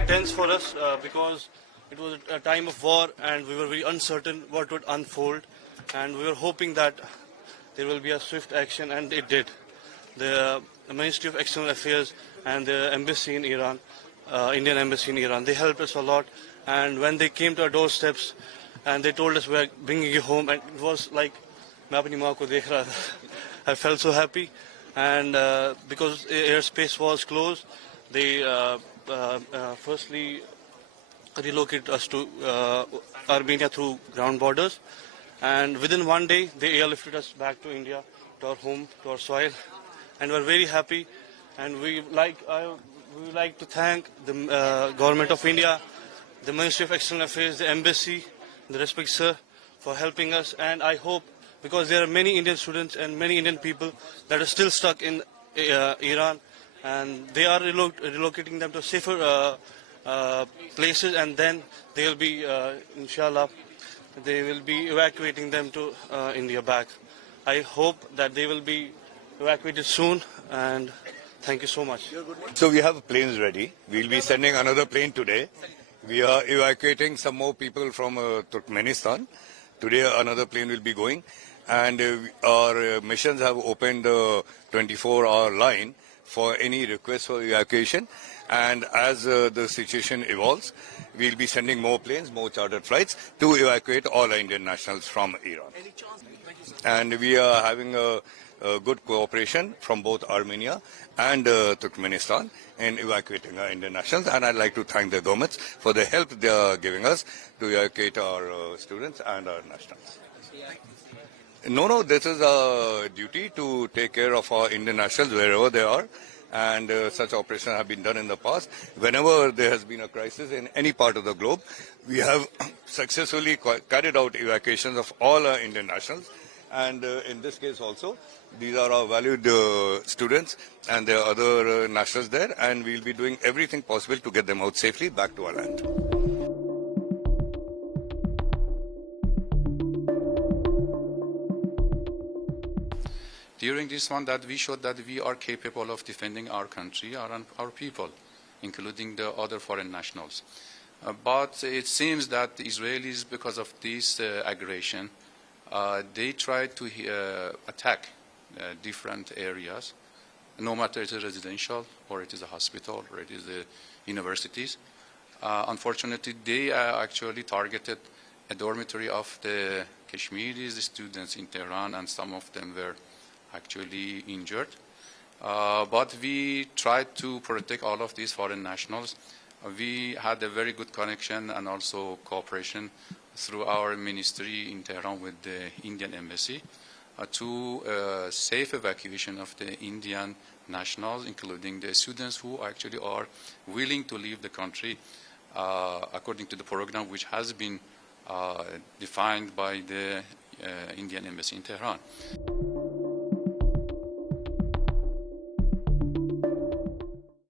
very tense for us because it was a time of war and we were very uncertain what would unfold, and we were hoping that there will be a swift action, and it did. The Ministry of External Affairs and the embassy in Iran, Indian embassy in Iran, they helped us a lot. And when they came to our doorsteps and they told us we are bringing you home, and it was like, मैं अपनी माँ को देख रहा था. I felt so happy, and because airspace was closed, they firstly relocated us to Armenia through ground borders, and within one day they airlifted us back to India, to our home, to our soil, and we're very happy. And we would like to thank the government of India, the Ministry of External Affairs, the embassy, the respect sir, for helping us. And I hope, because there are many Indian students and many Indian people that are still stuck in Iran, and they are relocating them to safer places, and then they will be, inshallah, they will be evacuating them to India back. I hope that they will be evacuated soon, and thank you so much. So we have planes ready. We'll be sending another plane today. We are evacuating some more people from Turkmenistan. Today another plane will be going, and our missions have opened a 24-hour line for any request for evacuation. And as the situation evolves, we'll be sending more planes, more chartered flights to evacuate all Indian nationals from Iran. And we are having a good cooperation from both Armenia and Turkmenistan in evacuating our Indian nationals. And I'd like to thank the governments for the help they are giving us to evacuate our students and our nationals. No, this is a duty to take care of our Indian nationals wherever they are. And such operations have been done in the past. Whenever there has been a crisis in any part of the globe, we have successfully carried out evacuations of all our Indian nationals. And in this case also, these are our valued students, and there are other nationals there, and we'll be doing everything possible to get them out safely back to our land. During this one, that we showed that we are capable of defending our country, our people, including the other foreign nationals. But it seems that the Israelis, because of this aggression, they try to attack different areas, no matter it is residential or it is a hospital or it is the universities. Unfortunately, they actually targeted a dormitory of the Kashmiri students in Tehran, and some of them were actually injured. But we tried to protect all of these foreign nationals. We had a very good connection and also cooperation through our ministry in Tehran with the Indian embassy to safe evacuation of the Indian nationals, including the students who actually are willing to leave the country according to the program which has been defined by the Indian embassy in Tehran.